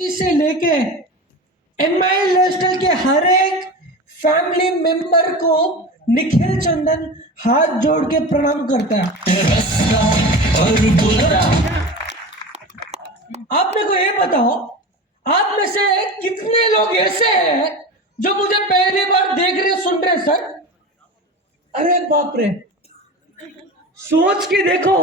से लेके MI lifestyle के हर एक फैमिली मेंबर को निखिल चंदन हाथ जोड़ के प्रणाम करता है। आप मेरे को ये बताओ, आप में से कितने लोग ऐसे हैं जो मुझे पहली बार देख रहे सुन रहे सर? अरे बाप रे, सोच के देखो,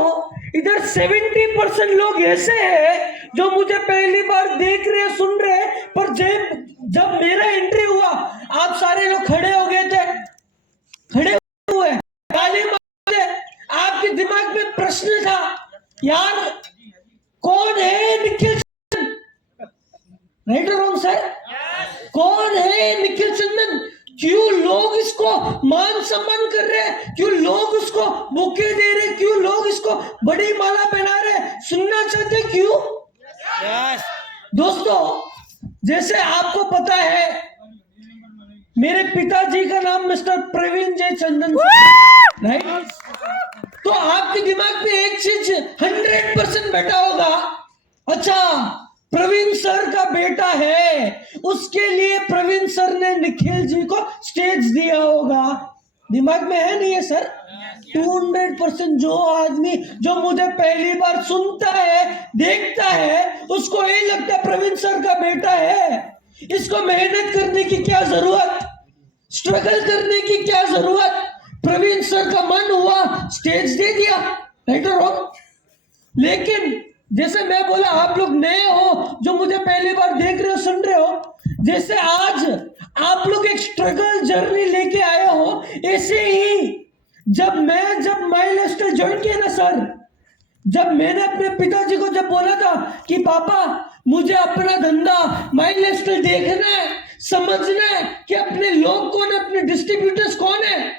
इधर 70% लोग ऐसे हैं जो मुझे पहली बार देख रहे सुन रहे, पर जब मेरा एंट्री हुआ आप सारे लोग खड़े हो गए थे, खड़े हुए ताली मारते। आपके दिमाग में प्रश्न था, यार कौन है निखिल चंदन? राइट और रॉन्ग सर? कौन है निखिल चंदन? क्यों लोग इसको मान सम्मान कर रहे हैं? क्यों लोग उसको बुके दे रहे? क्यों लोग इसको बड़ी माला पहना रहे? सुनना चाहते क्यों? दोस्तों, जैसे आपको पता है, मेरे पिताजी का नाम मिस्टर प्रवीण जय चंदन, राइट? तो आपके दिमाग में एक चीज 100% बैठा होगा, अच्छा प्रवीण सर का बेटा है, उसके लिए प्रवीण सर ने निखिल जी को स्टेज दिया होगा। दिमाग में है नहीं है सर? 200% जो आदमी जो मुझे पहली बार सुनता है, देखता है, उसको यही लगता है प्रवीण सर का बेटा है, इसको मेहनत करने की क्या जरूरत, स्ट्रगल करने की क्या जरूरत? प्रवीण सर का मन हुआ, स्टेज दे दिया, राइट और रॉन्ग? लेकिन जैसे मैं बोला, आप लोग नए हो जो मुझे पहली बार देख रहे हो, सुन रहे हो, जैसे आज आप लोग एक स्ट्रगल जर्नी लेके आए हो, ऐसे ही जब माई लाइफस्टाइल ज्वाइन किया ना सर, जब मैंने अपने पिताजी को जब बोला था कि पापा मुझे अपना धंधा माई लाइफस्टाइल देखना है, समझना है कि अपने लोग कौन है, अपने डिस्ट्रीब्यूटर्स कौन है,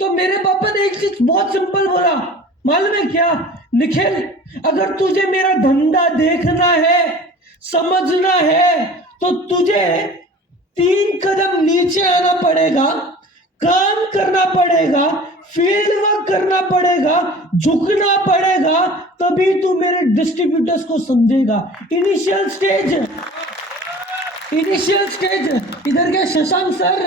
तो मेरे पापा ने एक चीज बहुत सिंपल बोला, मालूम है क्या? निखिल, अगर तुझे मेरा धंधा देखना है, समझना है, तो तुझे 3 कदम नीचे आना पड़ेगा, काम करना पड़ेगा, फील्ड वर्क करना पड़ेगा, झुकना पड़ेगा, तभी तू मेरे डिस्ट्रीब्यूटर्स को समझेगा। इनिशियल स्टेज इधर के शशांक सर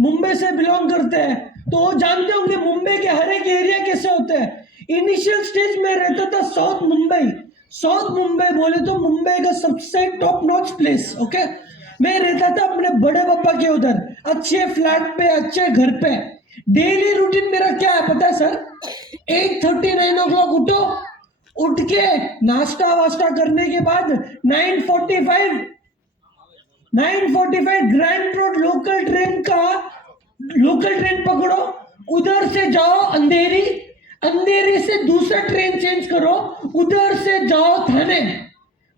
मुंबई से बिलोंग करते हैं, तो वो जानते होंगे मुंबई के हर एक एरिया कैसे होते हैं। इनिशियल स्टेज में रहता था साउथ मुंबई बोले तो मुंबई का सबसे टॉप नॉच प्लेस, ओके? मैं रहता था अपने बड़े पापा के उधर, अच्छे फ्लैट पे, अच्छे घर पे। डेली रूटीन मेरा क्या है पता है सर? 8:30 9 o'clock उठो, उठ के नाश्ता वास्ता करने के बाद 9:45 ग्रैंड रोड लोकल ट्रेन पकड़ो, उधर से जाओ अंधेरी से दूसरा ट्रेन चेंज करो, उधर से जाओ थाने।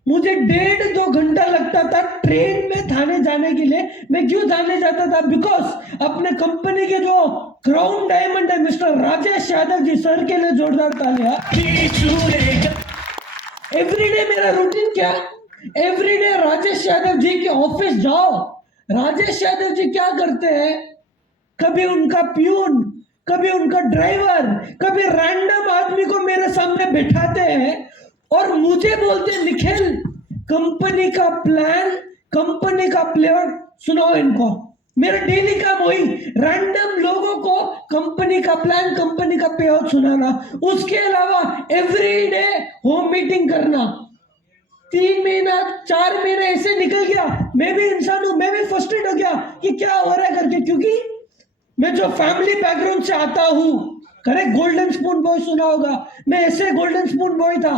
मुझे 1.5-2 घंटा लगता था ट्रेन में थाने जाने के लिए। मैं क्यों थाने जाता था? बिकॉज अपने कंपनी के जो क्राउन डायमंड है मिस्टर राजेश यादव जी, सर के लिए जोरदार तालियां। एवरीडे मेरा रूटीन क्या? एवरीडे राजेश यादव जी के ऑफिस जाओ। राजेश यादव जी क्या करते हैं? कभी उनका प्यून, कभी उनका ड्राइवर, कभी रैंडम आदमी को मेरे सामने बिठाते हैं और मुझे बोलते हैं निखिल, कंपनी का प्लान, कंपनी का प्लेआउट सुनाओ इनको। मेरा डेली काम वही, रैंडम लोगों को कंपनी का प्लान, कंपनी का पेआउट सुनाना। उसके अलावा एवरीडे होम मीटिंग करना। 3 महीना 4 महीने ऐसे निकल गया, मैं भी इंसान हूं, मैं भी फ्रस्ट्रेट हो गया कि क्या हो रहा है करके, क्योंकि मैं जो फैमिली बैकग्राउंड से आता हूं, करेक्ट, गोल्डन स्पून बॉय सुना होगा, मैं ऐसे गोल्डन स्पून बॉय था,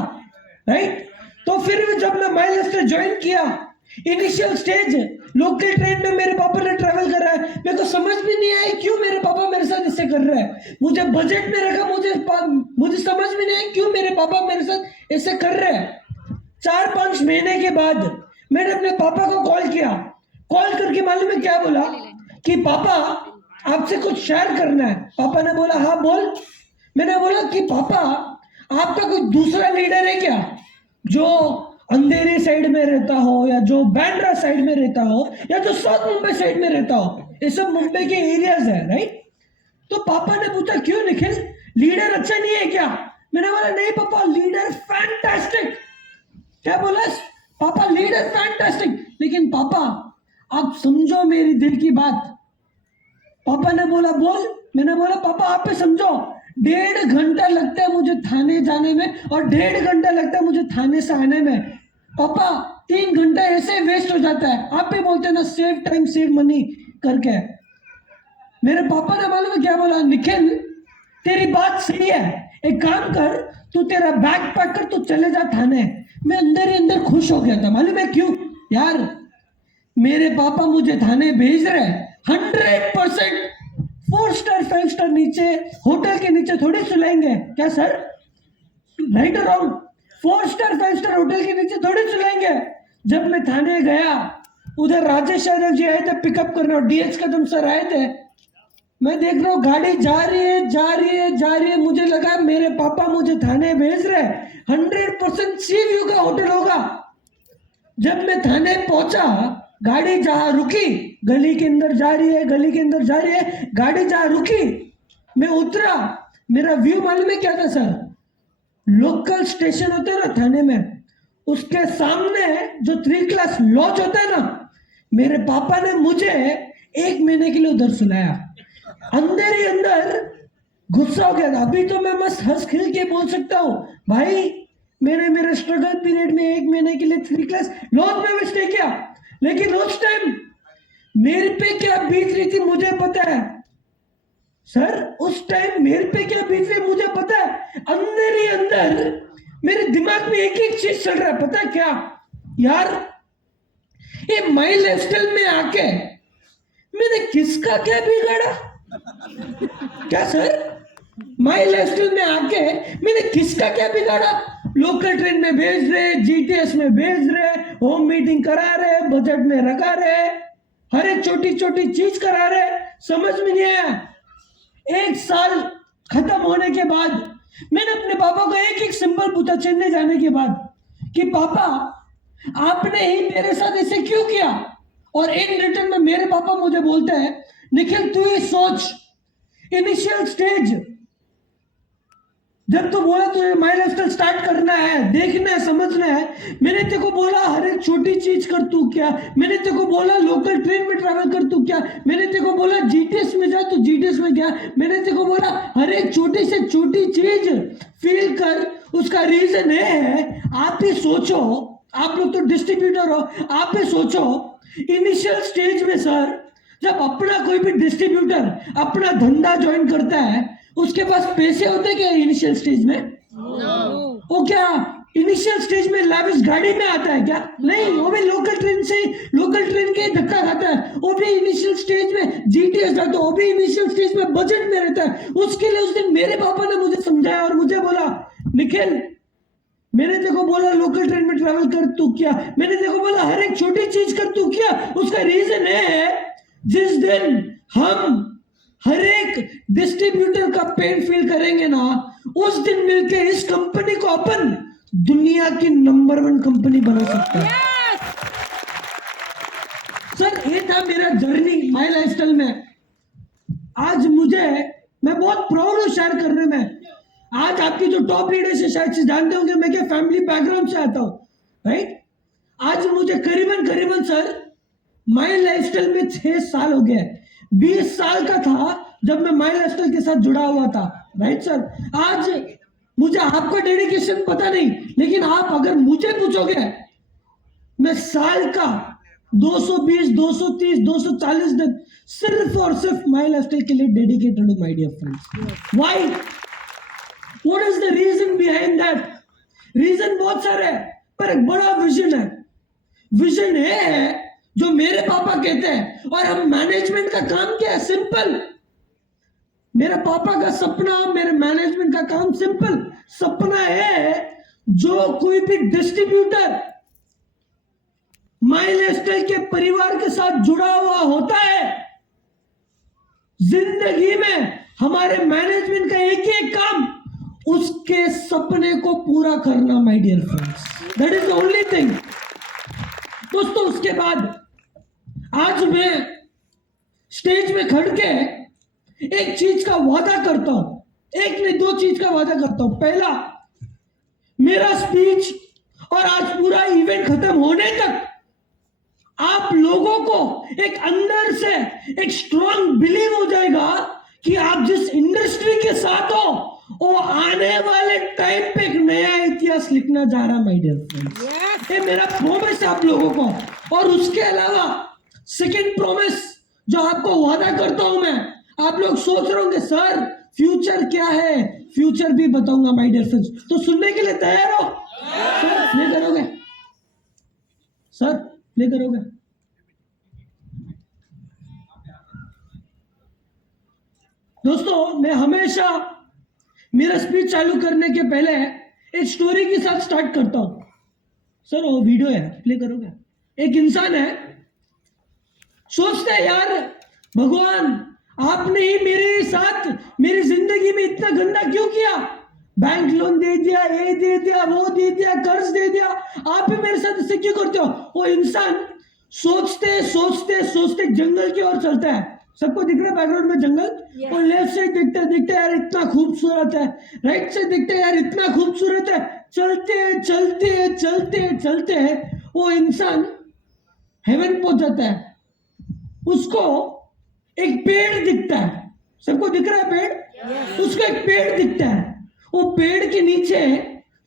राइट? तो फिर जब मैं माई लाइफस्टाइल ज्वाइन किया, इनिशियल स्टेज लोकल ट्रेन में मेरे पापा ने ट्रैवल कर रहा है, मेरे को समझ भी नहीं आया क्यों मेरे पापा मेरे साथ ऐसे कर रहे हैं। मुझे बजट में रखा, मुझे समझ भी नहीं आया क्यों मेरे पापा मेरे साथ ऐसे कर रहे हैं। 4-5 महीने के बाद मैंने अपने पापा को कॉल किया, कॉल करके मालूम है क्या बोला? कि पापा आपसे कुछ शेयर करना है। पापा ने बोला हाँ बोल। मैंने बोला कि पापा आपका कोई दूसरा लीडर है क्या, जो अंधेरी साइड में रहता हो, या जो बैंड्रा साइड में रहता हो, या जो साउथ मुंबई साइड में रहता हो? ये सब मुंबई के एरियाज है, राइट? तो पापा ने पूछा क्यों निखिल, लीडर अच्छा नहीं है क्या? मैंने बोला नहीं पापा, लीडर फैंटास्टिक। क्या बोला? पापा लीडर फैंटास्टिक, लेकिन पापा आप समझो मेरी दिल की बात। पापा ने बोला बोल, मैंने बोला पापा आप भी समझो, 1.5 घंटा लगता है मुझे थाने जाने में और 1.5 घंटा लगता है मुझे थाने से आने में। पापा 3 घंटा ऐसे वेस्ट हो जाता है। आप भी बोलते हैं ना सेव टाइम सेव मनी करके। मेरे पापा ने मालूम है क्या बोला, निखिल तेरी बात सही है, एक काम कर तू तेरा बैग पैक कर तू चले जा थाने। मैं अंदर ही अंदर खुश हो गया था। मालूम है क्यों? यार मेरे पापा मुझे थाने भेज रहे हैं, 100% 4 स्टार 5 स्टार नीचे होटल के नीचे थोड़ी सुलाएंगे क्या सर? राइट और रॉन्ग? 4 स्टार 5 स्टार होटल के नीचे थोड़ी सुलाएंगे। जब मैं थाने गया, उधर राजेश यादव जी आए थे पिकअप करने और डीएच कदम सर आए थे। मैं देख रहा हूँ गाड़ी जा रही है जा रही है जा रही है, मुझे लगा मेरे पापा मुझे थाने भेज रहे हैं, 100% सी व्यू का होटल होगा। जब मैं थाने पहुंचा, गाड़ी जहां रुकी, गली के अंदर जा रही है गली के अंदर जा रही है, गाड़ी जहां रुकी मैं उतरा, मेरा व्यू मालूम है क्या था सर? लोकल स्टेशन होता है ना थाने में, उसके सामने जो 3 क्लास लॉज होता है ना, मेरे पापा ने मुझे 1 महीने के लिए उधर सुलाया। अंदर ही अंदर गुस्सा हो गया था। अभी तो मैं मस्त हंस खिल के बोल सकता हूँ भाई मैंने मेरे स्ट्रगल पीरियड में 1 महीने के लिए 3 क्लास लॉज में भी स्टे किया, लेकिन उस टाइम मेरे पे क्या बीत रही थी मुझे पता है सर। उस टाइम मेरे पे क्या बीत रही मुझे पता है। अंदर ही अंदर मेरे दिमाग में एक एक चीज चल रहा है, पता है क्या यार? ये माई लाइफस्टाइल में आके मैंने किसका क्या बिगाड़ा? क्या सर? माई लाइफस्टाइल में आके मैंने किसका क्या बिगाड़ा? लोकल ट्रेन में भेज रहे, जीटीएस में भेज रहे, होम मीटिंग करा रहे, बजट में रखा रहे, हर एक छोटी छोटी चीज करा रहे, समझ में नहीं आया। 1 साल खत्म होने के बाद मैंने अपने पापा को एक एक सिंपल पूछा चेन्नई जाने के बाद कि पापा आपने ही मेरे साथ ऐसे क्यों किया? और इन रिटर्न में मेरे पापा मुझे बोलते हैं निखिल तू ही सोच, इनिशियल स्टेज जब तू बोला तुझे माई लाइफस्टाइल स्टार्ट करना है, देखना है, समझना है, मैंने तेरे को बोला हर एक छोटी चीज कर तू क्या, मैंने तेरे को बोला लोकल ट्रेन में ट्रैवल कर तू क्या, मैंने तेरे को बोला जीटीएस में जा तू जीटीएस में गया, मैंने तेरे को बोला हर एक छोटी से छोटी चीज फील कर। उसका रीजन है आप ही सोचो, आप लोग तो डिस्ट्रीब्यूटर हो, आप ही सोचो इनिशियल स्टेज में सर जब अपना कोई भी डिस्ट्रीब्यूटर अपना धंधा ज्वाइन करता है उसके पास पैसे होते क्या इनिशियल स्टेज में? वो क्या इनिशियल स्टेज में लाविश गाड़ी में आता है क्या? नहीं, वो भी लोकल ट्रेन से, लोकल ट्रेन के धक्का खाता है। वो भी इनिशियल स्टेज में जीटीएस जाता है, वो भी इनिशियल स्टेज में बजट में रहता है। उसके लिए उस दिन मेरे पापा ने मुझे समझाया और मुझे बोला निखिल मैंने देखो बोला लोकल ट्रेन में ट्रैवल कर तू क्या, मैंने देखो बोला हर एक छोटी चीज कर तू क्या। उसका रीजन है जिस दिन हम हर एक डिस्ट्रीब्यूटर का पेन फील करेंगे ना, उस दिन मिलके इस कंपनी को अपन दुनिया की नंबर 1 कंपनी बना सकते हैं। सर ये था मेरा जर्नी माई लाइफस्टाइल में। आज मैं बहुत प्राउड हूं शेयर करने में। आज आपकी जो टॉप लीडर्स है शायद से जानते होंगे मैं क्या फैमिली बैकग्राउंड से आता हूं, राइट? आज मुझे करीबन सर माई लाइफस्टाइल में 6 साल हो गए। 20 साल का था जब मैं माई लाइफस्टाइल के साथ जुड़ा हुआ था, राइट सर? आज मुझे आपका डेडिकेशन पता नहीं, लेकिन आप अगर मुझे पूछोगे मैं साल का 220, 230, 240 दिन सिर्फ और सिर्फ माई लाइफस्टाइल के लिए डेडिकेटेड हूं my dear friends. Why? What is the reason behind that? Reason बहुत सारे है पर एक बड़ा विजन है। विजन है जो मेरे पापा कहते हैं और हम मैनेजमेंट का काम क्या है? सिंपल। मेरे पापा का सपना, मेरे मैनेजमेंट का काम सिंपल। सपना है जो कोई भी डिस्ट्रीब्यूटर माई लाइफस्टाइल के परिवार के साथ जुड़ा हुआ होता है, जिंदगी में हमारे मैनेजमेंट का एक ही एक काम उसके सपने को पूरा करना my dear friends. That is the only thing दोस्तों। उसके बाद आज मैं स्टेज में खड़ के एक चीज का वादा करता हूं, एक नहीं 2 चीज का वादा करता हूं। पहला, मेरा स्पीच और आज पूरा इवेंट खत्म होने तक आप लोगों को एक अंदर से एक स्ट्रॉन्ग बिलीव हो जाएगा कि आप जिस इंडस्ट्री के साथ हो वो आने वाले टाइम पे एक नया इतिहास लिखना जा रहा, माय डियर फ्रेंड्स। ये मेरा प्रॉमिस है आप लोगों को। और उसके अलावा सेकंड प्रॉमिस जो आपको वादा करता हूं मैं, आप लोग सोच रहे होंगे सर फ्यूचर क्या है, फ्यूचर भी बताऊंगा माय डियर फ्रेंड्स, तो सुनने के लिए तैयार हो? सर प्ले करोगे? सर प्ले करोगे? दोस्तों मैं हमेशा मेरा स्पीच चालू करने के पहले एक स्टोरी के साथ स्टार्ट करता हूं। सर वो वीडियो है, प्ले करोगे? एक इंसान है, सोचता है यार भगवान आपने ही मेरे साथ मेरी जिंदगी में इतना गंदा क्यों किया, बैंक लोन दे दिया, ये दे दिया, वो दे दिया, कर्ज दे दिया, आप भी मेरे साथ इससे क्यों करते हो? वो इंसान सोचते सोचते सोचते जंगल की ओर चलता है। सबको दिख रहा है बैकग्राउंड में जंगल? और लेफ्ट साइड देखते देखते यार इतना खूबसूरत है, राइट साइड देखते यार इतना खूबसूरत है। चलते चलते चलते चलते वो इंसान हेवन पहुंच जाता है। उसको एक पेड़ दिखता है। सबको दिख रहा है पेड़? उसको एक पेड़ दिखता है। वो पेड़ के नीचे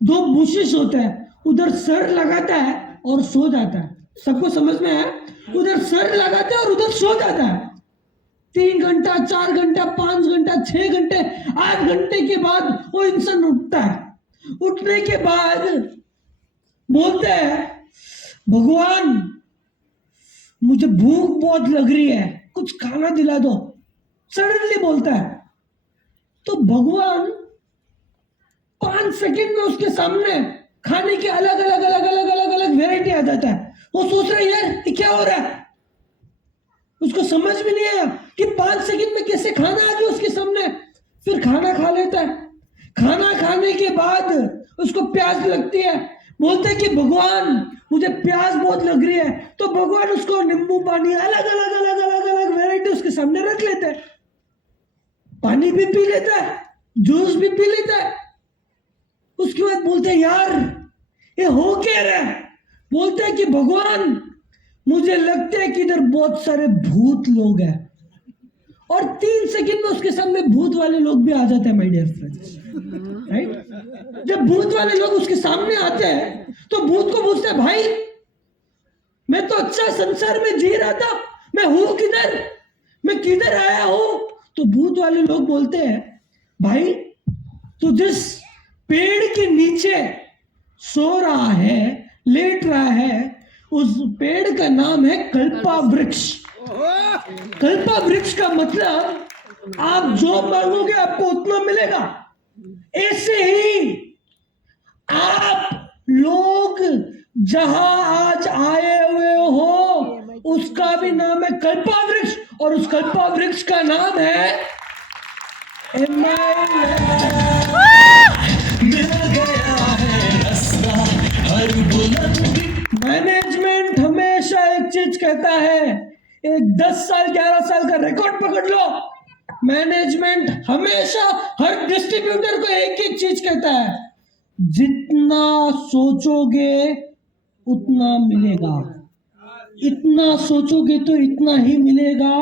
दो बुशेस होते हैं, उधर सर लगाता है और सो जाता है। सबको समझ में है? उधर सर लगाता है और उधर सो जाता है। 3 घंटा, 4 घंटा, 5 घंटा, 6 घंटे, 8 घंटे के बाद वो इंसान उठता है। उठने के बाद बोलता है भगवान मुझे भूख बहुत लग रही है, कुछ खाना दिला दो। सडनली बोलता है। तो भगवान 5 सेकंड में उसके सामने खाने के अलग अलग अलग अलग अलग अलग वेराइटी आ जाता है। वो सोच रहा है यार ये क्या हो रहा है, उसको समझ में नहीं आया कि 5 सेकंड में कैसे खाना आ गया उसके सामने। फिर खाना खा लेता है। खाना खाने के बाद उसको प्यास लगती है। बोलते हैं कि भगवान मुझे प्यास बहुत लग रही है। तो भगवान उसको नींबू पानी अलग अलग अलग अलग अलग वेराइटी उसके सामने रख लेते हैं। पानी भी पी लेता है, जूस भी पी लेता है। उसके बाद बोलते हैं यार ये हो क्या रहा है? बोलते हैं कि भगवान मुझे लगता है कि इधर बहुत सारे भूत लोग हैं। और 3 सेकंड में उसके सामने भूत वाले लोग भी आ जाते हैं माय डियर फ्रेंड्स, राइट? जब भूत वाले लोग उसके सामने आते हैं तो भूत को पूछते हैं भाई मैं तो अच्छा संसार में जी रहा था, मैं हूं किधर, मैं किधर आया हूं? तो भूत वाले लोग बोलते हैं भाई तू जिस पेड़ के नीचे सो रहा है, लेट रहा है, उस पेड़ का नाम है कल्पा वृक्ष। कल्पा वृक्ष का मतलब आप जो मांगोगे आपको उतना मिलेगा। ऐसे ही आप लोग जहां आज आए हुए हो उसका भी नाम है कल्पा वृक्ष, और उस कल्पा वृक्ष का नाम है मैनेजमेंट। हमेशा एक चीज कहता है, एक 10 साल 11 साल का रिकॉर्ड पकड़ लो, मैनेजमेंट हमेशा हर डिस्ट्रीब्यूटर को एक ही चीज कहता है, जितना सोचोगे उतना मिलेगा, इतना सोचोगे तो इतना ही मिलेगा,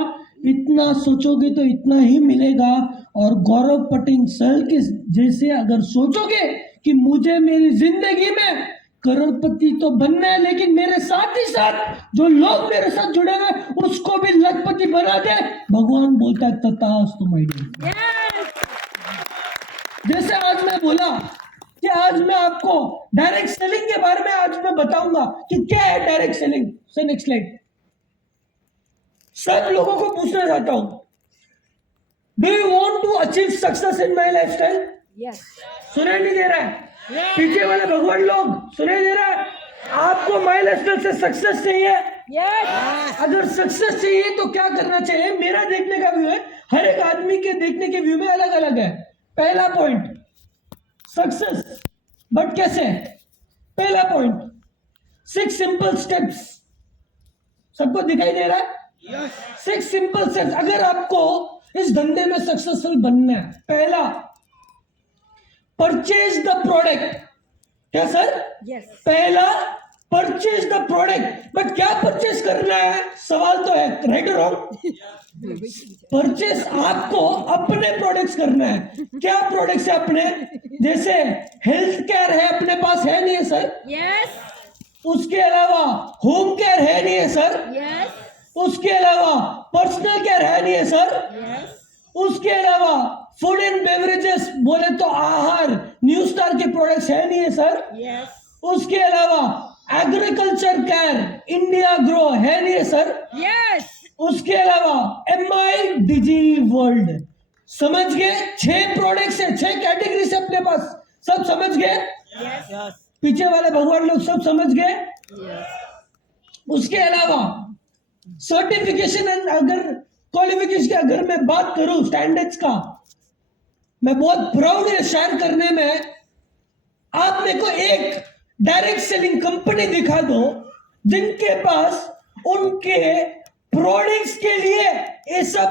इतना सोचोगे तो इतना ही मिलेगा। और गौरव पटेल सर के जैसे अगर सोचोगे कि मुझे मेरी जिंदगी में करोड़पति तो बनना है, लेकिन मेरे साथ ही साथ जो लोग मेरे साथ जुड़े हुए उसको भी लखपति बना दे, भगवान बोलता है तथास्तु माय डियर। जैसे आज मैं बोला कि आज मैं आपको डायरेक्ट सेलिंग के बारे में आज मैं बताऊंगा कि क्या है direct selling. Sir next slide. सब लोगों को पूछना चाहता हूं, do you want to achieve success in my lifestyle? Yes. सुनाई नहीं दे रहा है? पीछे वाले भगवान लोग सुनाई दे रहा है? आपको माय लाइफस्टाइल से सक्सेस चाहिए? Yes. अगर सक्सेस चाहिए तो क्या करना चाहिए? मेरा देखने का व्यू है, हर एक आदमी के देखने के व्यू में अलग अलग है। पहला पॉइंट सक्सेस, बट कैसे? पहला पॉइंट 6 सिंपल स्टेप्स। सबको दिखाई दे रहा है? 6 सिंपल स्टेप्स। अगर आपको इस धंधे में सक्सेसफुल बनना है, पहला परचेज द प्रोडक्ट। क्या सर? Yes. पहला परचेज द प्रोडक्ट, बट क्या परचेज करना है सवाल तो है, राइट और रॉन्ग? परचेज आपको अपने प्रोडक्ट्स करना है। क्या प्रोडक्ट्स है अपने? जैसे हेल्थ केयर है अपने पास, है नहीं है सर? Yes. उसके अलावा होम केयर है नहीं है सर? Yes. उसके अलावा पर्सनल केयर है नहीं है सर? Yes. उसके अलावा फूड एंड बेवरेजेस बोले तो आहार न्यू स्टार के प्रोडक्ट्स है नहीं है सर? Yes. उसके अलावा एग्रीकल्चर केयर इंडिया ग्रो है नहीं है सर? Yes. उसके अलावा MI डिजी वर्ल्ड। समझ गए? 6 प्रोडक्ट्स है, 6 कैटेगरी से अपने पास, सब समझ गए? Yes. पीछे वाले भगवान लोग सब समझ गए? Yes. उसके अलावा सर्टिफिकेशन एंड अगर क्वालिफिकेशन की अगर मैं बात करूं स्टैंडर्ड्स का, मैं बहुत प्राउड है शेयर करने में। आप मेरे को एक डायरेक्ट सेलिंग कंपनी दिखा दो जिनके पास उनके प्रोडक्ट्स के लिए ये सब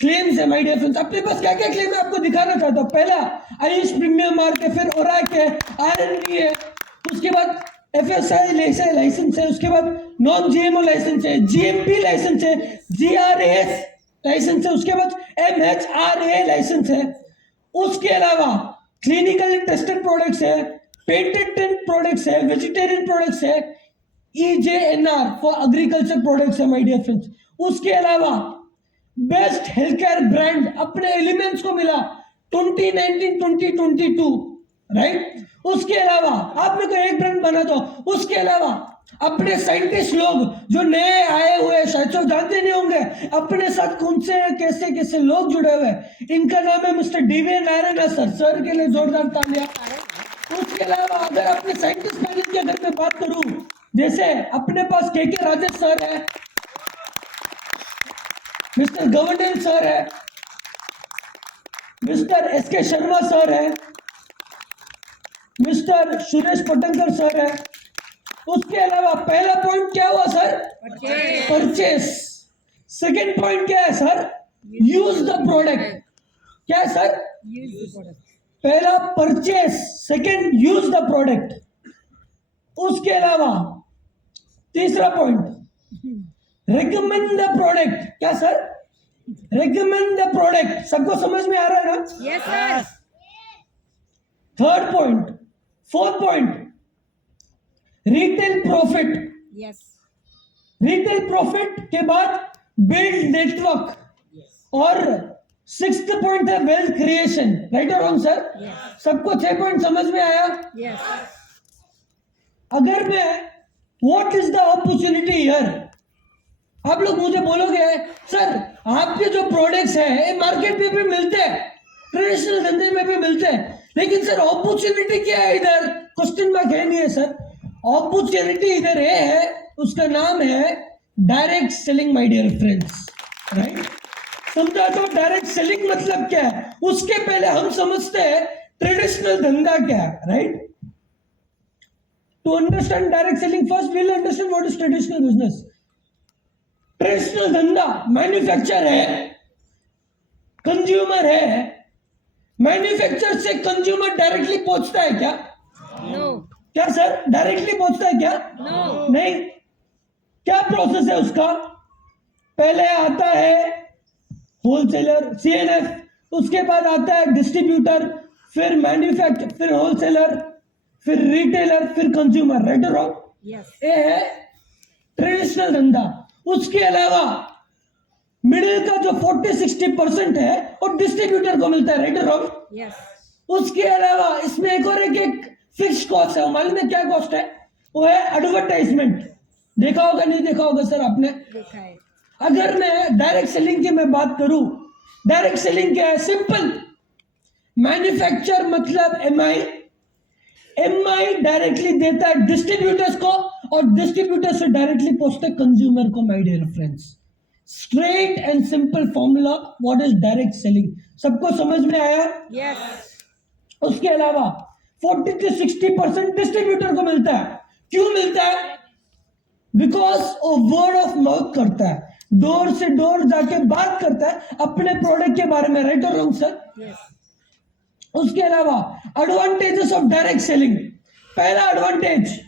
क्लेम्स है। माय डियर फ्रेंड्स, अपने पास क्या क्या क्लेम है आपको दिखाना चाहता हूं। पहला आयुष प्रीमियम मार्क है, फिर ओराक है, R&D है, उसके बाद FSI लाइसेंस है, उसके बाद नॉन GMO लाइसेंस है, GMP लाइसेंस है, GRAS लाइसेंस है, उसके बाद MHRA लाइसेंस है। उसके अलावा क्लिनिकल टेस्टेड प्रोडक्ट्स है, पेटेंटेड प्रोडक्ट्स है, वेजिटेरियन प्रोडक्ट्स है, EJNR फॉर एग्रीकल्चर प्रोडक्ट्स है माय डियर फ्रेंड्स। उसके अलावा बेस्ट हेल्थ केयर ब्रांड अपने एलिमेंट्स को मिला 2019-2022, राइट? उसके अलावा आप मेरे को एक ब्रांड बना दो। उसके अलावा अपने साइंटिस्ट लोग जो नए आए हुए, शायद तो जानते नहीं होंगे अपने साथ कौन से कैसे कैसे लोग जुड़े हुए हैं। इनका नाम है mister DV Narayan sir. Sir के लिए जोरदार तालियां। उसके अलावा अगर अपने साइंटिस्ट पैनल की अगर मैं बात करूं, जैसे अपने पास KK राजेश सर है, मिस्टर गवर्नर सर है, मिस्टर SK शर्मा सर है, मिस्टर सुरेश पटंकर सर है। उसके अलावा पहला पॉइंट क्या हुआ सर? परचेस। सेकेंड पॉइंट क्या है सर? Use the product. क्या है सर? Use the product. पहला purchase, second use the product. उसके अलावा तीसरा पॉइंट रिकमेंड द प्रोडक्ट। क्या सर? Recommend the product. सबको समझ में आ रहा है ना? Yes, sir. Third point, fourth point retail profit. Yes. Retail profit के बाद बिल्ड नेटवर्क, और सिक्स्थ पॉइंट है वेल्थ क्रिएशन। राइट और रॉन्ग सर? Yes. सबको 6 पॉइंट समझ में आया? Yes. अगर मैं what is the opportunity here, आप लोग मुझे बोलोगे सर आपके जो प्रोडक्ट्स हैं मार्केट में भी मिलते हैं, ट्रेडिशनल धंधे में भी मिलते हैं, लेकिन सर अपॉर्चुनिटी क्या है इधर? क्वेश्चन मार्क है नहीं है सर। अपॉर्चुनिटी इधर ये है, उसका नाम है direct selling my dear friends, right? समझा? तो डायरेक्ट सेलिंग मतलब क्या है उसके पहले हम समझते हैं ट्रेडिशनल धंधा क्या है, right? To understand direct selling first we will understand what is traditional business. Traditional धंधा मैन्युफैक्चर है, कंज्यूमर है। मैन्युफैक्चर से कंज्यूमर डायरेक्टली पहुंचता है क्या? No. क्या सर डायरेक्टली पहुंचता है क्या? No. नहीं। क्या प्रोसेस है उसका? पहले आता है होलसेलर CNF, उसके बाद आता है डिस्ट्रीब्यूटर, फिर मैन्युफैक्चर, फिर होलसेलर, फिर रिटेलर, फिर कंज्यूमर। राइट और रॉन्ग? Yes. ये है ट्रेडिशनल धंधा। उसके अलावा मिडिल का जो 40-60% है वो डिस्ट्रीब्यूटर को मिलता है। राइट और रॉन्ग? Yes. उसके अलावा इसमें एक और एक फिक्स कॉस्ट है, मालूम है क्या कॉस्ट है? वो है एडवर्टाइजमेंट। देखा होगा नहीं देखा होगा सर आपने? देखा है। अगर मैं डायरेक्ट सेलिंग की मैं बात करूं, डायरेक्ट सेलिंग क्या है? सिंपल, मैन्युफैक्चर मतलब MI डायरेक्टली देता है डिस्ट्रीब्यूटर्स को, और डिस्ट्रीब्यूटर से डायरेक्टली पहुंचते कंज्यूमर को। My dear friends, straight and simple formula what is direct selling. सबको समझ में आया? Yes. उसके अलावा 40-60% डिस्ट्रीब्यूटर को मिलता है। क्यों मिलता है? बिकॉज वो वर्ड ऑफ माउथ करता है, डोर से डोर जाके बात करता है अपने प्रोडक्ट के बारे में। राइट और रॉन्ग सर? Yes. उसके अलावा एडवांटेजेस ऑफ डायरेक्ट सेलिंग, पहला एडवांटेज,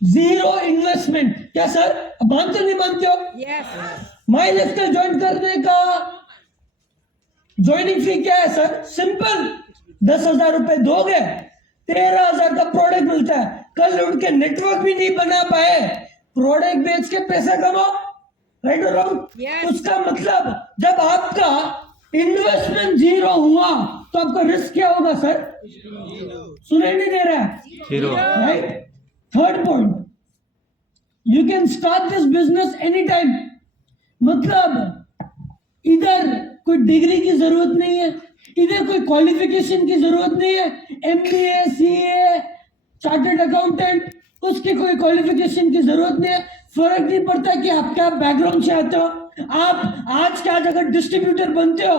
जीरो इन्वेस्टमेंट। क्या सर मानते हो नहीं मानते हो? Yes. माई लाइफस्टाइल ज्वाइन करने का ज्वाइनिंग फी क्या है सर? सिंपल, 10,000 रुपए दोगे, 13,000 का प्रोडक्ट मिलता है। कल उनके नेटवर्क भी नहीं बना पाए, प्रोडक्ट बेच के पैसा कमाओ, राइट और रॉन्ग? Yes. उसका मतलब जब आपका इन्वेस्टमेंट जीरो हुआ तो आपका रिस्क क्या होगा सर? सुनाई नहीं दे रहा है? Zero. Right. Third point, you can start this business any time. मतलब इधर कोई डिग्री की जरूरत नहीं है, इधर कोई क्वालिफिकेशन की जरूरत नहीं है, एमबीए, सीए, चार्टर्ड अकाउंटेंट, उसकी कोई क्वालिफिकेशन की जरूरत नहीं है। फर्क नहीं पड़ता कि आप क्या बैकग्राउंड से आते हो। आप आज के आज अगर डिस्ट्रीब्यूटर बनते हो,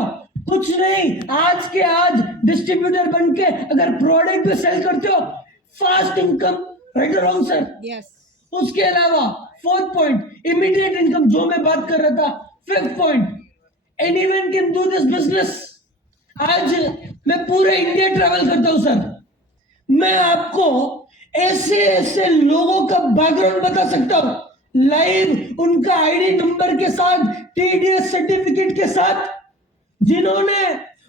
कुछ नहीं, आज के आज डिस्ट्रीब्यूटर बन के अगर प्रोडक्ट भी सेल करते हो, फास्ट इनकम, राइट और रॉन्ग सर? Yes. उसके अलावा फोर्थ पॉइंट, इमीडिएट इनकम, जो मैं बात कर रहा था। Fifth point, anyone can do this business. आज मैं पूरे इंडिया ट्रैवल करता हूं सर, मैं आपको ऐसे ऐसे लोगों का बैकग्राउंड बता सकता हूं, लाइव, उनका आईडी नंबर के साथ, टीडीएस सर्टिफिकेट के साथ, जिन्होंने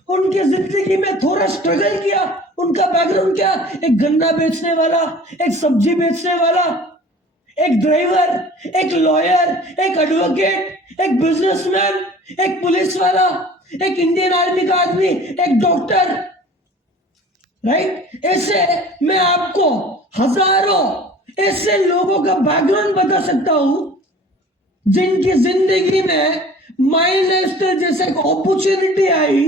उनकी जिंदगी में थोड़ा स्ट्रगल किया। उनका बैकग्राउंड क्या? एक गन्ना बेचने वाला, एक सब्जी बेचने वाला, एक ड्राइवर, एक लॉयर, एक एडवोकेट, एक बिजनेसमैन, एक पुलिस वाला, एक इंडियन आर्मी का आदमी, एक डॉक्टर, राइट? ऐसे मैं आपको हजारों ऐसे लोगों का बैकग्राउंड बता सकता हूं जिनकी जिंदगी में माई लाइफस्टाइल जैसे एक अपॉर्चुनिटी आई।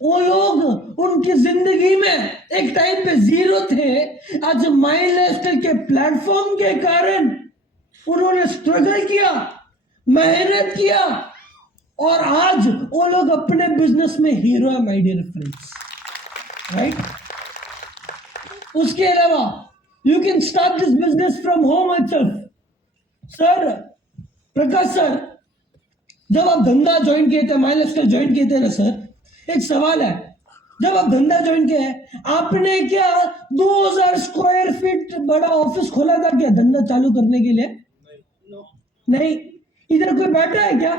वो लोग उनकी जिंदगी में एक टाइम पे जीरो थे, आज माई लाइफस्टाइल के प्लेटफॉर्म के कारण उन्होंने स्ट्रगल किया, मेहनत किया, और आज वो लोग अपने बिजनेस में हीरो है, माय डियर फ्रेंड्स, राइट? उसके अलावा you can start this business from home itself. Sir Prakash sir, जब आप धंधा ज्वाइन किए थे, माई लाइफस्टाइल ज्वाइन किए थे ना सर, एक सवाल है, जब आप धंधा ज्वाइन किया है, आपने क्या 2000 स्क्वायर फीट बड़ा ऑफिस खोला था क्या धंधा चालू करने के लिए? नहीं। इधर कोई बैठा है क्या?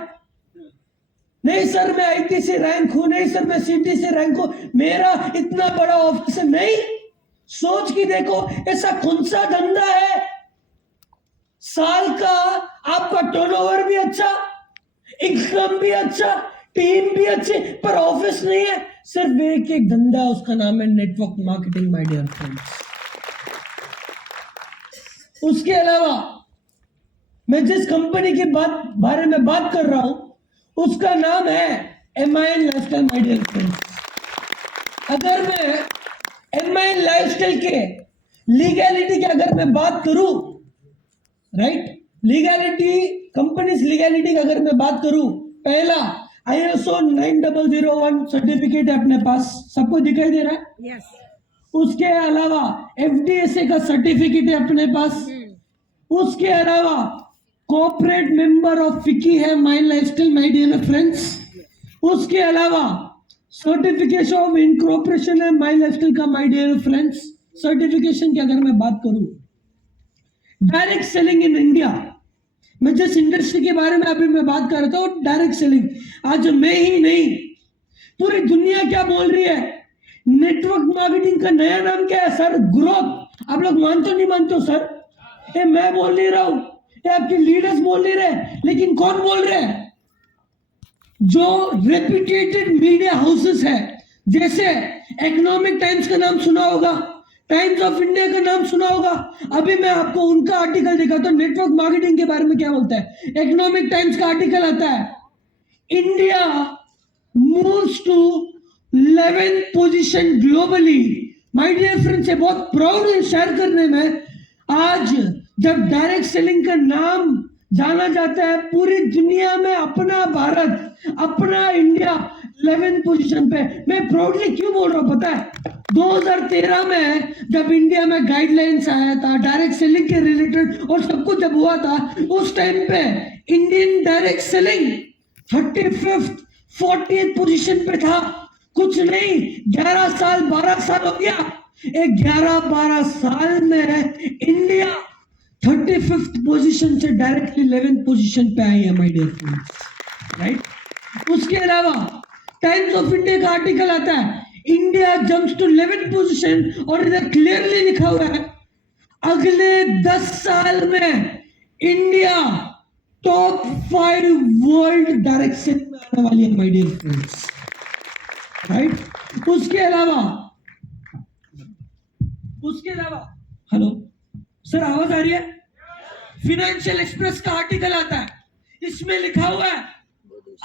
नहीं सर मैं आईटी से रैंक हूं, नहीं सर मैं सीटी से रैंक हूं, मेरा इतना बड़ा ऑफिस है। नहीं, सोच के देखो ऐसा कौन सा धंधा है साल का आपका टर्नओवर भी अच्छा, इनकम भी अच्छा, टीम भी अच्छी, पर ऑफिस नहीं है। सिर्फ एक धंधा है, उसका नाम है network marketing, my dear friends. उसके अलावा मैं जिस कंपनी की बारे में बात कर रहा हूं, उसका नाम है MIN lifestyle, my dear friends. अगर मैं MIN लाइफस्टाइल के लीगैलिटी की अगर मैं बात करूं, राइट, लीगैलिटी, कंपनीज लीगैलिटी की अगर मैं बात करूं, पहला ISO 9001 सर्टिफिकेट है अपने पास, सबको दिखाई दे रहा है? Yes. उसके अलावा FDSA का सर्टिफिकेट है अपने पास। उसके अलावा कॉर्पोरेट मेंबर ऑफ फिकी है mine lifestyle, my dear friends. उसके अलावा सर्टिफिकेशन ऑफ इनकॉर्पोरेशन है माइन लाइफस्टाइल का, माय डियर फ्रेंड्स। सर्टिफिकेशन की अगर मैं बात करूं, डायरेक्ट सेलिंग इन इंडिया, मैं जिस इंडस्ट्री के बारे में अभी मैं बात कर रहा था, डायरेक्ट सेलिंग, आज मैं ही नहीं पूरी दुनिया क्या बोल रही है। नेटवर्क मार्केटिंग का नया नाम क्या है सर? ग्रोथ। आप लोग मानते हो नहीं मानते हो सर? ये मैं बोल नहीं रहा हूं, ये आपके लीडर्स बोल नहीं रहे, लेकिन कौन बोल रहे हैं? जो रेप्यूटेड मीडिया हाउसेस है, जैसे इकोनॉमिक टाइम्स का नाम सुना होगा, टाइम्स ऑफ इंडिया का नाम सुना होगा। अभी मैं आपको उनका आर्टिकल दिखाता हूं, नेटवर्क मार्केटिंग के बारे में क्या बोलता है। इकोनॉमिक टाइम्स का आर्टिकल आता है, India moves to 11th position globally. My dear friends, ये बहुत प्राउड है शेयर करने में। आज जब डायरेक्ट सेलिंग का नाम जाना जाता है पूरी दुनिया में, अपना भारत, अपना इंडिया 11th पोजीशन पे। मैं प्राउडली क्यों बोल रहा हूं पता है? 2013 में जब इंडिया में गाइडलाइंस आया था डायरेक्ट सेलिंग के रिलेटेड और सब कुछ जब हुआ था, उस टाइम पे Indian direct selling 35th 40th position पे था। कुछ नहीं, 11 साल 12 साल हो गया, एक 11-12 साल में इंडिया 35th पोजीशन से डायरेक्टली 11th पोजीशन पे आई है माय डियर फ्रेंड्स, राइट। उसके अलावा टाइम्स ऑफ इंडिया का आर्टिकल आता है India jumps to 11th position, और इधर क्लियरली लिखा हुआ है अगले 10 साल में इंडिया टॉप 5 वर्ल्ड डायरेक्शन में आने वाली है माय डियर फ्रेंड्स, राइट। उसके अलावा हेलो सर, आवाज आ रही है? फाइनेंशियल एक्सप्रेस का आर्टिकल आता है, इसमें लिखा हुआ है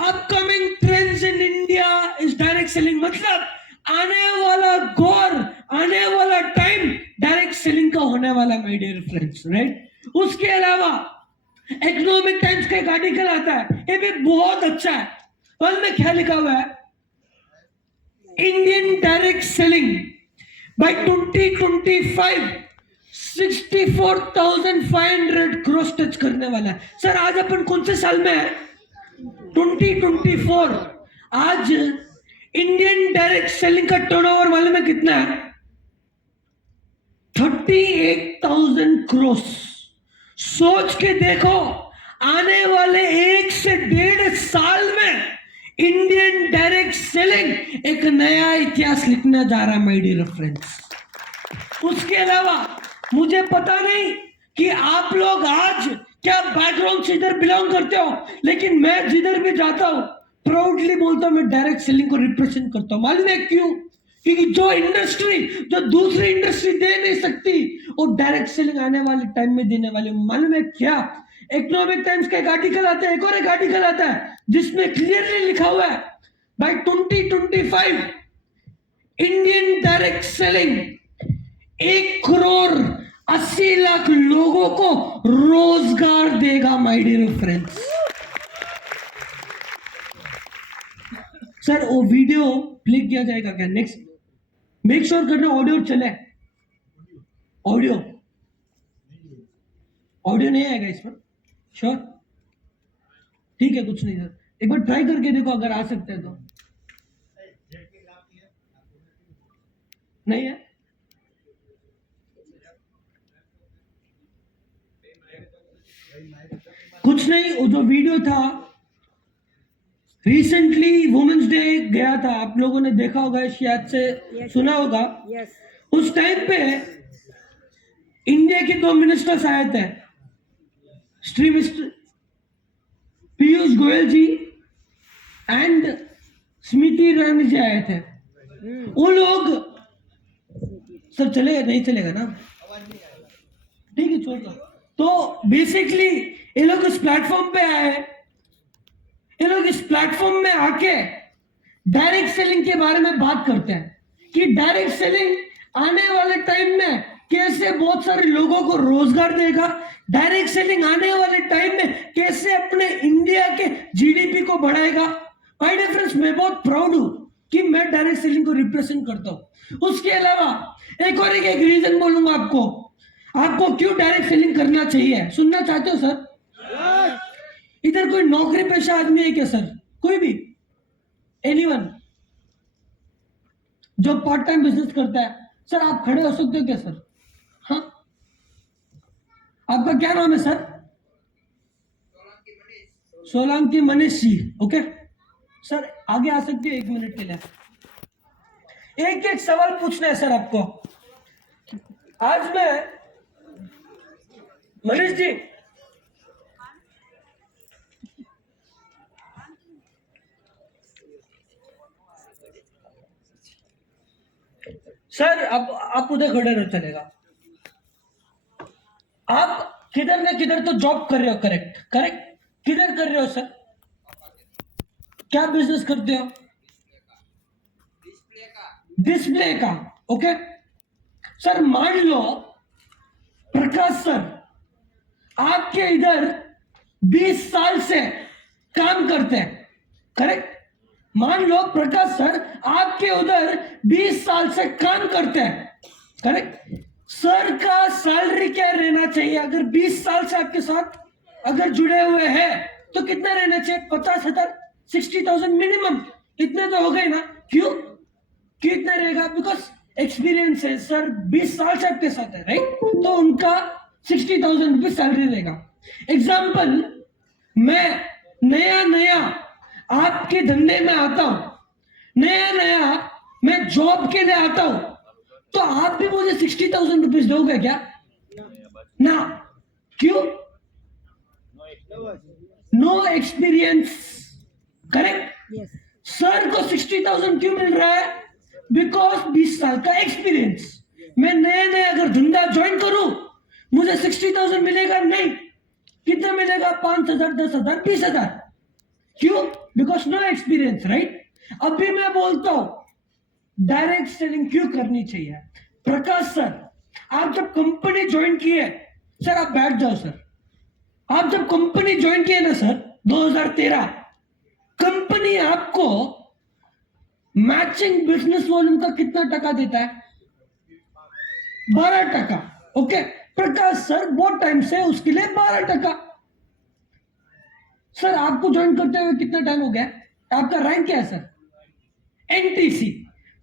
upcoming trends in India is direct selling, मतलब आने वाला गौर, आने वाला टाइम डायरेक्ट सेलिंग का होने वाला माय डियर फ्रेंड्स, राइट। उसके अलावा इकोनॉमिक टाइम्स का एक आर्टिकल आता है, ये भी बहुत अच्छा है, उसमें क्या लिखा हुआ है Indian direct selling by 2025 64,500 crores touch करने वाला है। सर आज अपन कौन से साल में है? 2024। आज इंडियन डायरेक्ट सेलिंग का टर्नओवर मालूम है कितना है? 38,000 crores। सोच के देखो, आने वाले 1 से 1.5 साल में इंडियन डायरेक्ट सेलिंग एक नया इतिहास लिखने जा रहा है माय डियर फ्रेंड्स। उसके अलावा मुझे पता नहीं कि आप लोग आज क्या बैकग्राउंड से इधर बिलोंग करते हो, लेकिन मैं जिधर भी जाता हूं प्राउडली बोलता हूं मैं डायरेक्ट सेलिंग को रिप्रेजेंट करता हूं। मालूम है क्यों? क्योंकि जो इंडस्ट्री जो दूसरी इंडस्ट्री दे नहीं सकती वो डायरेक्ट सेलिंग आने वाले टाइम में देने वाले। मालूम है क्या? इकोनॉमिक टाइम्स का एक आर्टिकल आता है, एक और एक आर्टिकल आता है जिसमें क्लियरली लिखा हुआ है बाय 2025 इंडियन डायरेक्ट सेलिंग 1,80,00,000 लोगों को रोजगार देगा माय डियर फ्रेंड्स। सर वो वीडियो प्ले किया जाएगा क्या नेक्स्ट? मेक श्योर करना ऑडियो चले। ऑडियो नहीं आएगा इसमें? श्योर? ठीक है, कुछ नहीं सर, एक बार ट्राई करके देखो अगर आ सकते हैं तो। नहीं है? कुछ नहीं, वो जो वीडियो था रिसेंटली वुमेन्स डे गया था, आप लोगों ने देखा होगा, शायद से सुना होगा। Yes. उस टाइम पे इंडिया के 2 मिनिस्टर्स आए थे, श्री मिस्टर पीयूष गोयल जी एंड स्मृति ईरानी जी आए थे। वो लोग सर चलेगा नहीं चलेगा ना? ठीक है, छोड़ दो। तो बेसिकली ये लोग इस प्लेटफॉर्म पे आए, ये लोग इस प्लेटफॉर्म में आके डायरेक्ट सेलिंग के बारे में बात करते हैं कि डायरेक्ट सेलिंग आने वाले टाइम में कैसे बहुत सारे लोगों को रोजगार देगा, डायरेक्ट सेलिंग आने वाले टाइम में कैसे अपने इंडिया के जीडीपी को बढ़ाएगा। माय डियर फ्रेंड्स, मैं बहुत प्राउड हूं कि मैं डायरेक्ट सेलिंग को रिप्रेजेंट करता हूं। उसके अलावा एक और एक रीजन बोलूंगा आपको क्यों डायरेक्ट सेलिंग करना चाहिए। सुनना चाहते हो सर? इधर कोई नौकरी पेशा आदमी है क्या सर? कोई भी? एनीवन जो पार्ट टाइम बिजनेस करता है? सर आप खड़े हो सकते हो क्या सर? हाँ, आपका क्या नाम है sir? Solanki Manish ji. Okay sir, आगे आ सकते हो 1 मिनट के लिए? एक सवाल पूछना है सर आपको। आज मैं मनीष जी, सर आप उधर खड़े रहो चलेगा। आप किधर ना किधर तो जॉब कर रहे हो, करेक्ट? किधर कर रहे हो सर? क्या बिजनेस करते हो? डिस्प्ले का। ओके सर, मान लो प्रकाश सर आपके इधर 20 साल से काम करते हैं, करेक्ट? मान लो प्रकाश सर आपके उधर 20 साल से काम करते हैं, करेक्ट? सर का सैलरी क्या रहना चाहिए अगर 20 साल से आपके साथ अगर जुड़े हुए हैं तो कितना रहना चाहिए? 50,000, 60,000 मिनिमम, इतने तो हो गए ना? क्यों इतना रहेगा? बिकॉज एक्सपीरियंस है सर, 20 साल से आपके साथ है, राइट? तो उनका 60,000 रुपये सैलरी रहेगा। एग्जाम्पल, मैं नया नया आपके धंधे में आता हूं, नया नया मैं जॉब के लिए आता हूं, तो आप भी मुझे 60,000 रुपीज दोगे क्या? ना। क्यों? No experience, correct? Yes. Sir को 60,000 क्यों मिल रहा है? बिकॉज 20 साल का एक्सपीरियंस। मैं नए नए अगर धंधा ज्वाइन करूं, मुझे 60,000 मिलेगा नहीं। कितना मिलेगा? 5,000, 10,000, 20,000। क्यों? Because no experience, right? अभी मैं बोलता हूं डायरेक्ट सेलिंग क्यों करनी चाहिए। प्रकाश सर, आप जब कंपनी ज्वाइन किए, सर आप बैठ जाओ सर, आप जब कंपनी ज्वाइन किए ना सर 2013, कंपनी आपको मैचिंग बिजनेस वॉल्यूम का कितना टका देता है? 12%। ओके प्रकाश सर, बहुत टाइम से उसके लिए 12%। सर आपको ज्वाइन करते हुए कितना टाइम हो गया? आपका रैंक क्या है सर? एनटीसी।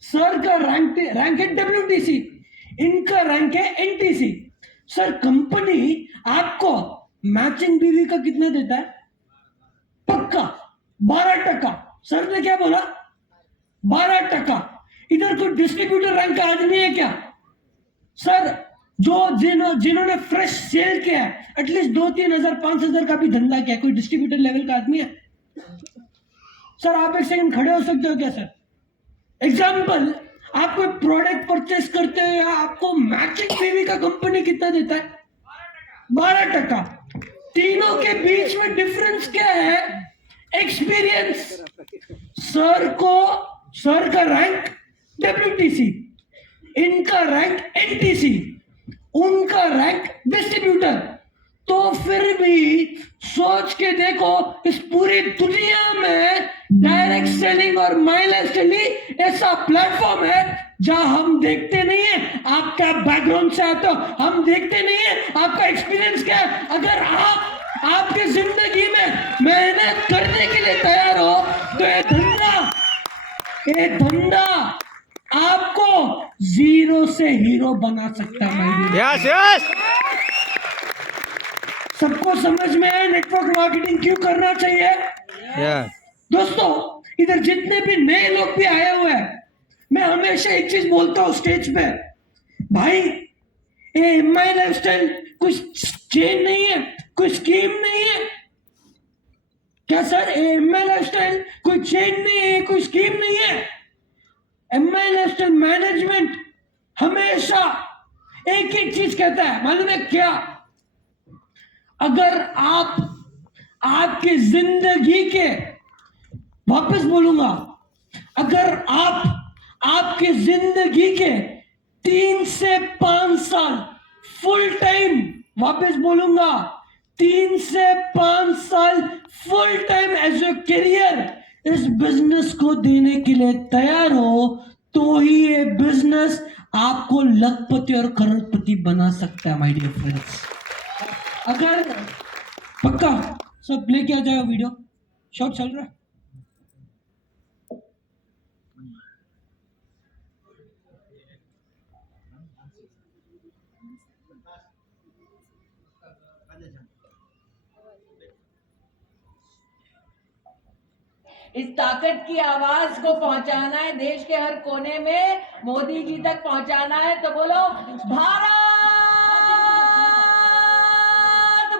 सर का रैंक है डब्ल्यूटीसी, इनका रैंक है एनटीसी। सर कंपनी आपको मैचिंग बीवी का कितना देता है? पक्का 12%। सर ने क्या बोला? 12%। इधर कोई डिस्ट्रीब्यूटर रैंक का आदमी है क्या? सर जो जिन्होंने फ्रेश सेल किया है, एटलीस्ट 2-3 हजार 5,000 का भी धंधा किया, कोई डिस्ट्रीब्यूटर लेवल का आदमी है? सर आप एक सेकंड खड़े हो सकते हो क्या सर? एग्जाम्पल, आप कोई प्रोडक्ट परचेस करते हो, आपको मैचिंग बीवी का कंपनी कितना देता है? 12%। तीनों के बीच में डिफरेंस क्या है? एक्सपीरियंस। सर का रैंक डब्ल्यूटीसी, इनका रैंक एनटीसी, उनका रैंक डिस्ट्रीब्यूटर। तो फिर भी सोच के देखो, इस पूरी दुनिया में डायरेक्ट सेलिंग और माइलेज सेलिंग ऐसा प्लेटफॉर्म है जहां हम देखते नहीं है आप क्या बैकग्राउंड से आते हो, हम देखते नहीं है आपका एक्सपीरियंस क्या है। अगर आप आपकी जिंदगी में मेहनत करने के लिए तैयार हो, तो ये धंधा आपको जीरो से हीरो बना सकता है। Yes yes. सबको समझ में आए नेटवर्क मार्केटिंग क्यों करना चाहिए? यस दोस्तों, इधर जितने भी नए लोग भी आए हुए हैं, मैं हमेशा एक चीज बोलता हूं स्टेज पे, भाई ये एमआई लाइफस्टाइल कुछ चेन नहीं है, कोई स्कीम नहीं है। क्या सर एमआई लाइफस्टाइल कोई चेन नहीं है, कोई स्कीम नहीं है? एमआई लाइफस्टाइल मैनेजमेंट हमेशा एक ही चीज कहता है, मालूम है क्या? अगर आप आपकी जिंदगी के, वापस बोलूंगा, अगर आप आपकी जिंदगी के 3 से 5 साल फुल टाइम, वापस बोलूंगा 3 से 5 साल full time as a career इस बिजनेस को देने के लिए तैयार हो, तो ही ये बिजनेस आपको लखपति और करोड़पति बना सकता है माय डियर फ्रेंड्स। अगर पक्का सब लेके आ जाओ, वीडियो शॉट चल रहा है। इस ताकत की आवाज को पहुंचाना है देश के हर कोने में, मोदी जी तक पहुंचाना है। तो बोलो भारत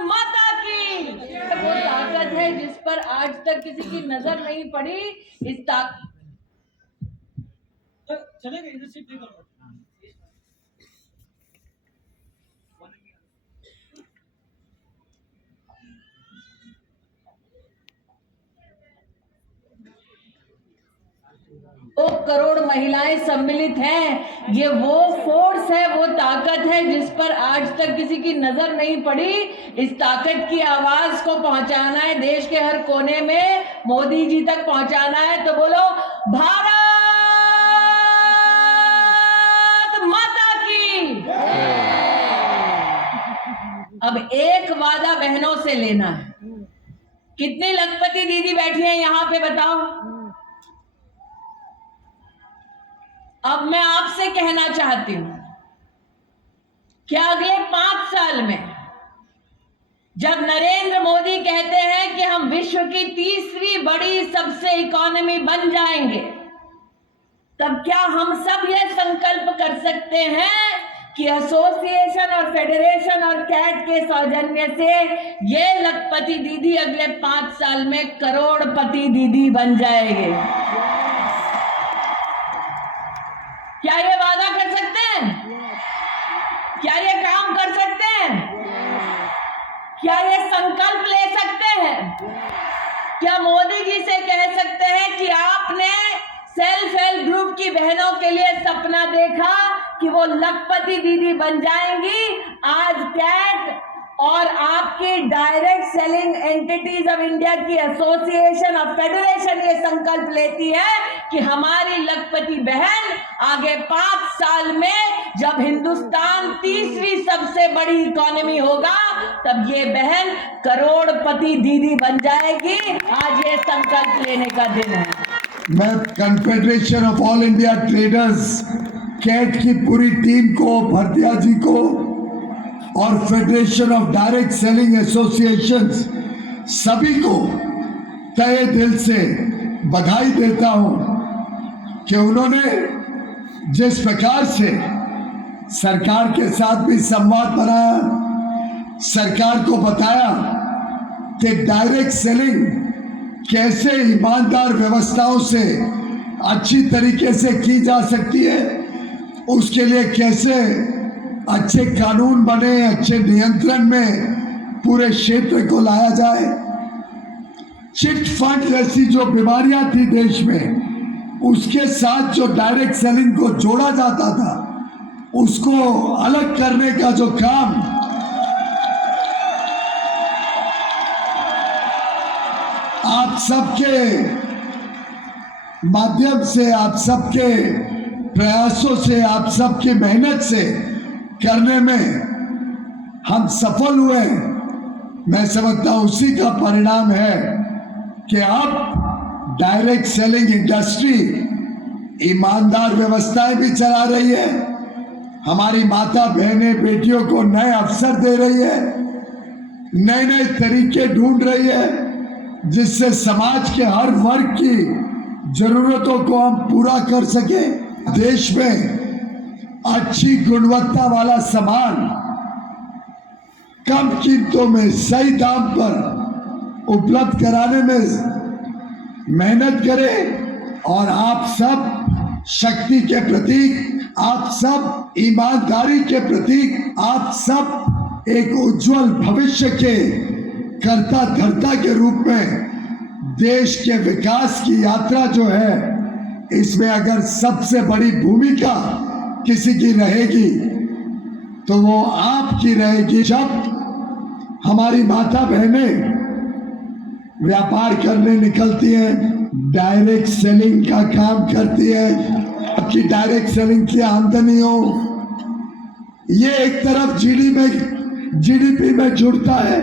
माता की। वो ताकत है जिस पर आज तक किसी की नजर नहीं पड़ी। इस ताकत चलेगा, इधर से प्ले करो। दो करोड़ महिलाएं सम्मिलित हैं। ये वो फोर्स है, वो ताकत है जिस पर आज तक किसी की नजर नहीं पड़ी। इस ताकत की आवाज को पहुंचाना है देश के हर कोने में, मोदी जी तक पहुंचाना है। तो बोलो भारत माता की। अब एक वादा बहनों से लेना है। कितनी लखपति दीदी बैठी हैं यहाँ पे, बताओ। अब मैं आपसे कहना चाहती हूं कि अगले 5 साल में जब नरेंद्र मोदी कहते हैं कि हम विश्व की तीसरी बड़ी सबसे इकोनॉमी बन जाएंगे, तब क्या हम सब यह संकल्प कर सकते हैं कि एसोसिएशन और फेडरेशन और कैट के सौजन्य से ये लखपति दीदी अगले 5 साल में करोड़पति दीदी बन जाएंगे? क्या ये वादा कर सकते हैं? क्या ये काम कर सकते हैं? क्या ये संकल्प ले सकते हैं? क्या मोदी जी से कह सकते हैं कि आपने सेल्फ हेल्प ग्रुप की बहनों के लिए सपना देखा कि वो लखपति दीदी बन जाएंगी? आज कैट और आपकी direct selling entities of India की एसोसिएशन और फेडरेशन ये संकल्प लेती है कि हमारी लखपति बहन आगे 5 साल में जब हिंदुस्तान तीसरी सबसे बड़ी इकोनॉमी होगा, तब ये बहन करोड़पति दीदी बन जाएगी। आज ये संकल्प लेने का दिन है। मैं confederation of all India traders CAIT की पूरी टीम को, भरतिया जी को और federation of direct selling associations सभी को तहे दिल से बधाई देता हूं कि उन्होंने जिस प्रकार से सरकार के साथ भी संवाद बनाया, सरकार को बताया कि डायरेक्ट सेलिंग कैसे ईमानदार व्यवस्थाओं से अच्छी तरीके से की जा सकती है, उसके लिए कैसे अच्छे कानून बने, अच्छे नियंत्रण में पूरे क्षेत्र को लाया जाए। चिट फंड जैसी जो बीमारियां थी देश में, उसके साथ जो डायरेक्ट सेलिंग को जोड़ा जाता था, उसको अलग करने का जो काम आप सबके माध्यम से, आप सबके प्रयासों से, आप सबकी मेहनत से करने में हम सफल हुए। मैं समझता हूं उसी का परिणाम है कि अब डायरेक्ट सेलिंग इंडस्ट्री ईमानदार व्यवस्थाएं भी चला रही है, हमारी माता बहनें बेटियों को नए अवसर दे रही है, नए नए तरीके ढूंढ रही है जिससे समाज के हर वर्ग की जरूरतों को हम पूरा कर सके। देश में अच्छी गुणवत्ता वाला सामान कम कीमतों में सही दाम पर उपलब्ध कराने में मेहनत करें और आप सब शक्ति के प्रतीक, आप सब ईमानदारी के प्रतीक, आप सब एक उज्जवल भविष्य के कर्ता धर्ता के रूप में देश के विकास की यात्रा जो है, इसमें अगर सबसे बड़ी भूमिका किसी की रहेगी तो वो आपकी रहेगी। जब हमारी माता बहनें व्यापार करने निकलती हैं, डायरेक्ट सेलिंग का काम करती है, आपकी डायरेक्ट सेलिंग की आमदनी हो, ये एक तरफ जीडीपी में जुड़ता है,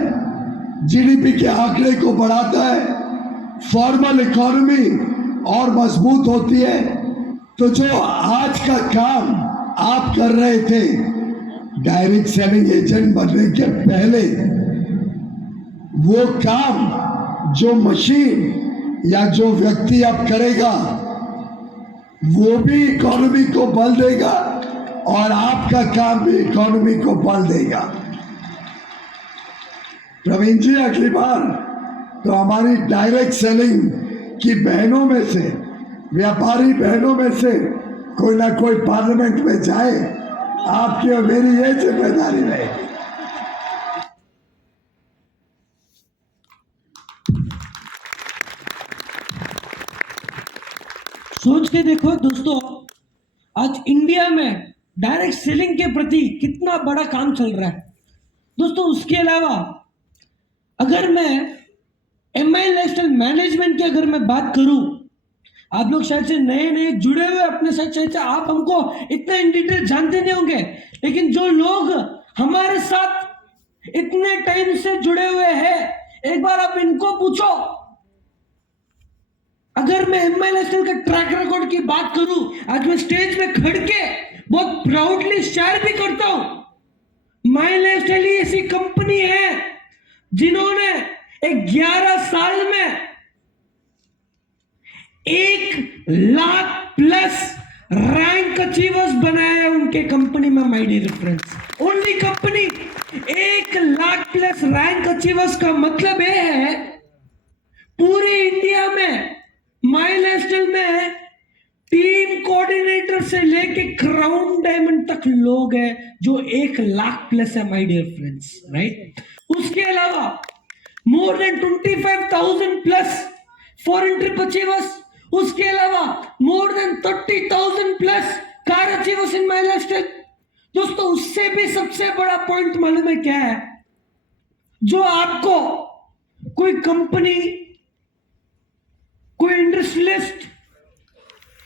जीडीपी के आंकड़े को बढ़ाता है, फॉर्मल इकोनॉमी और मजबूत होती है। तो जो आज का काम आप कर रहे थे डायरेक्ट सेलिंग एजेंट बनने के पहले, वो काम जो मशीन या जो व्यक्ति अब करेगा वो भी इकोनॉमी को बल देगा और आपका काम भी इकोनॉमी को बल देगा। प्रवीण जी, अगली बार तो हमारी डायरेक्ट सेलिंग की बहनों में से, व्यापारी बहनों में से कोई ना कोई पार्लियामेंट में जाए, आपकी और मेरी ये जिम्मेदारी रहेगी। सोच के देखो दोस्तों, आज इंडिया में डायरेक्ट सेलिंग के प्रति कितना बड़ा काम चल रहा है दोस्तों। उसके अलावा अगर मैं एमआई लाइफस्टाइल मैनेजमेंट की अगर मैं बात करूं, आप लोग शायद से नए जुड़े हुए अपने साथ, शायद से आप हमको इतना इन डिटेल जानते नहीं होंगे, लेकिन जो लोग हमारे साथ इतने टाइम से जुड़े हुए हैं, एक बार आप इनको पूछो अगर मैं एमआई लाइफस्टाइल का ट्रैक रिकॉर्ड की बात करूं, आज मैं स्टेज में खड़ के बहुत प्राउडली शेयर भी करता हूं। माई लाइफस्टाइल ऐसी कंपनी है जिन्होंने 11 साल में 1,00,000+ रैंक अचीवर्स बनाए हैं उनके कंपनी में। My dear friends, only company 1,00,000+ rank achievers का मतलब ये है पूरे इंडिया में माई लाइफस्टाइल में टीम कोऑर्डिनेटर से लेके क्राउन डायमंड तक लोग हैं जो 1,00,000+ है माय डियर फ्रेंड्स, राइट। उसके अलावा more than 25,000+ foreign trip achievers, उसके अलावा more than 30,000+ car achievers in my lifestyle. दोस्तों, उससे भी सबसे बड़ा पॉइंट मालूम है क्या है? जो आपको कोई कंपनी, कोई इंडस्ट्रियलिस्ट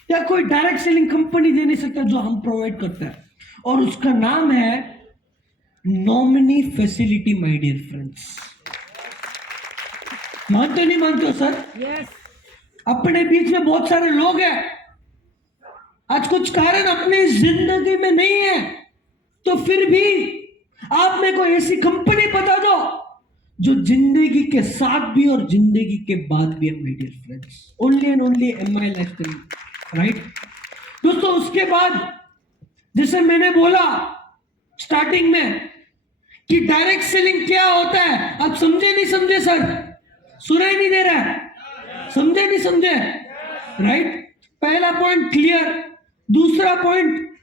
या कोई डायरेक्ट सेलिंग कंपनी दे नहीं सकता, जो हम प्रोवाइड करते हैं, और उसका नाम है nominee facility my dear friends. मानते नहीं मानते हो सर? Yes. अपने बीच में बहुत सारे लोग हैं, आज कुछ कारण अपनी जिंदगी में नहीं है, तो फिर भी आप मेरे को ऐसी कंपनी बता दो जो जिंदगी के साथ भी और जिंदगी के बाद भी है my dear friends. Only and only MI lifestyle, right. दोस्तों, उसके बाद जैसे मैंने बोला स्टार्टिंग में कि डायरेक्ट सेलिंग क्या होता है, आप समझे नहीं समझे सर? सुनाई नहीं दे रहा है? समझे नहीं समझे? राइट। पहला पॉइंट क्लियर। दूसरा पॉइंट,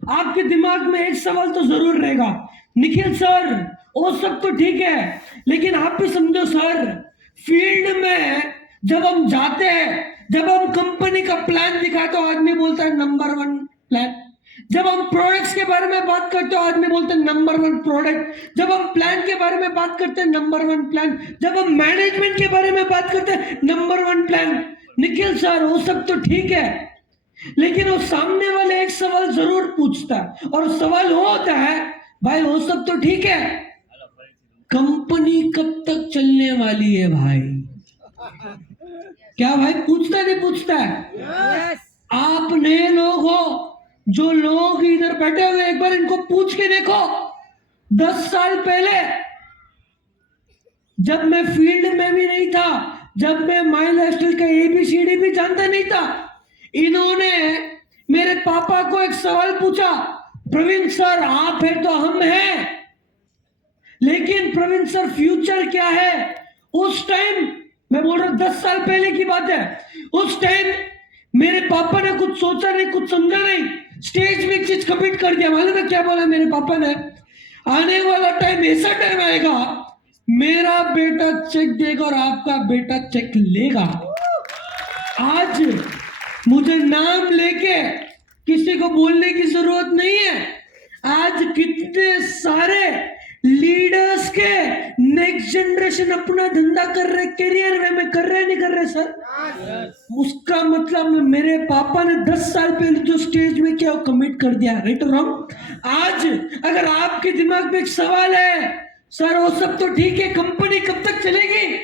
आपके दिमाग में एक सवाल तो जरूर रहेगा, निखिल सर वो सब तो ठीक है, लेकिन आप भी समझो सर, फील्ड में जब हम जाते हैं, जब हम कंपनी का प्लान दिखाते हो, आदमी बोलता है नंबर 1 प्लान। जब हम प्रोडक्ट्स के बारे में बात करते हो, आदमी बोलते हैं नंबर 1 प्रोडक्ट। जब हम प्लान के बारे में बात करते हैं, नंबर 1 प्लान। जब हम मैनेजमेंट के बारे में बात करते हैं, नंबर 1 प्लान। निखिल सर वो सब तो ठीक है, लेकिन वो सामने वाले एक सवाल जरूर पूछता है, और सवाल वो होता है, भाई वो सब तो ठीक है, कंपनी कब तक चलने वाली है भाई? क्या भाई पूछता नहीं पूछता है? Yes. आप नए लोग हो, जो लोग इधर बैठे हुए, एक बार इनको पूछ के देखो, 10 साल पहले जब मैं फील्ड में भी नहीं था, जब मैं माई लाइफस्टाइल का ABCD भी जानता नहीं था, इन्होंने मेरे पापा को एक सवाल पूछा, प्रवीण सर आप है तो हम हैं, लेकिन प्रवीण सर फ्यूचर क्या है? उस टाइम मैं बोल रहा हूं 10 साल पहले की बात है, उस टाइम मेरे पापा ने कुछ सोचा नहीं, कुछ समझा नहीं, स्टेज में एक चीज कमिट कर दिया। मालूम है क्या बोला मेरे पापा ने? आने वाला टाइम ऐसा टाइम आएगा, मेरा बेटा चेक देगा और आपका बेटा चेक लेगा। आज मुझे नाम लेके किसी को बोलने की जरूरत नहीं है। आज कितने सारे लीडर्स के नेक्स्ट जनरेशन अपना धंधा कर रहे, करियर वे में कर रहे, नहीं कर रहे सर? उसका मतलब मेरे पापा ने 10 साल पहले जो स्टेज में क्या कमिट कर दिया, राइट और रॉन्ग। आज अगर आपके दिमाग में एक सवाल है, सर वो सब तो ठीक है, कंपनी कब तक चलेगी,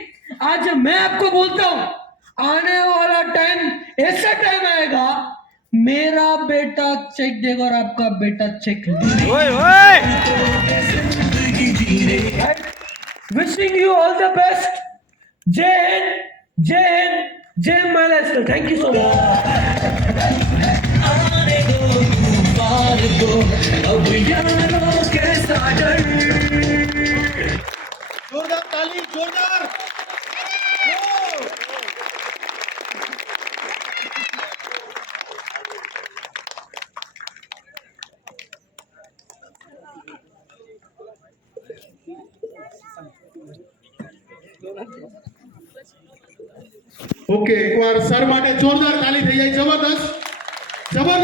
आज मैं आपको बोलता हूं, आने वाला टाइम ऐसा टाइम आएगा, मेरा बेटा चेक देगा और आपका बेटा चेक लेगा। Wishing you all the best. जय हिंद, जय हिंद, जय my lifestyle. Thank you so much. जोरदार ताली, जोरदार। ઓકે, એકવાર સર માટે જોરદાર તાલી થઈ જાય. જબરદસ્ત, જબરદસ્ત.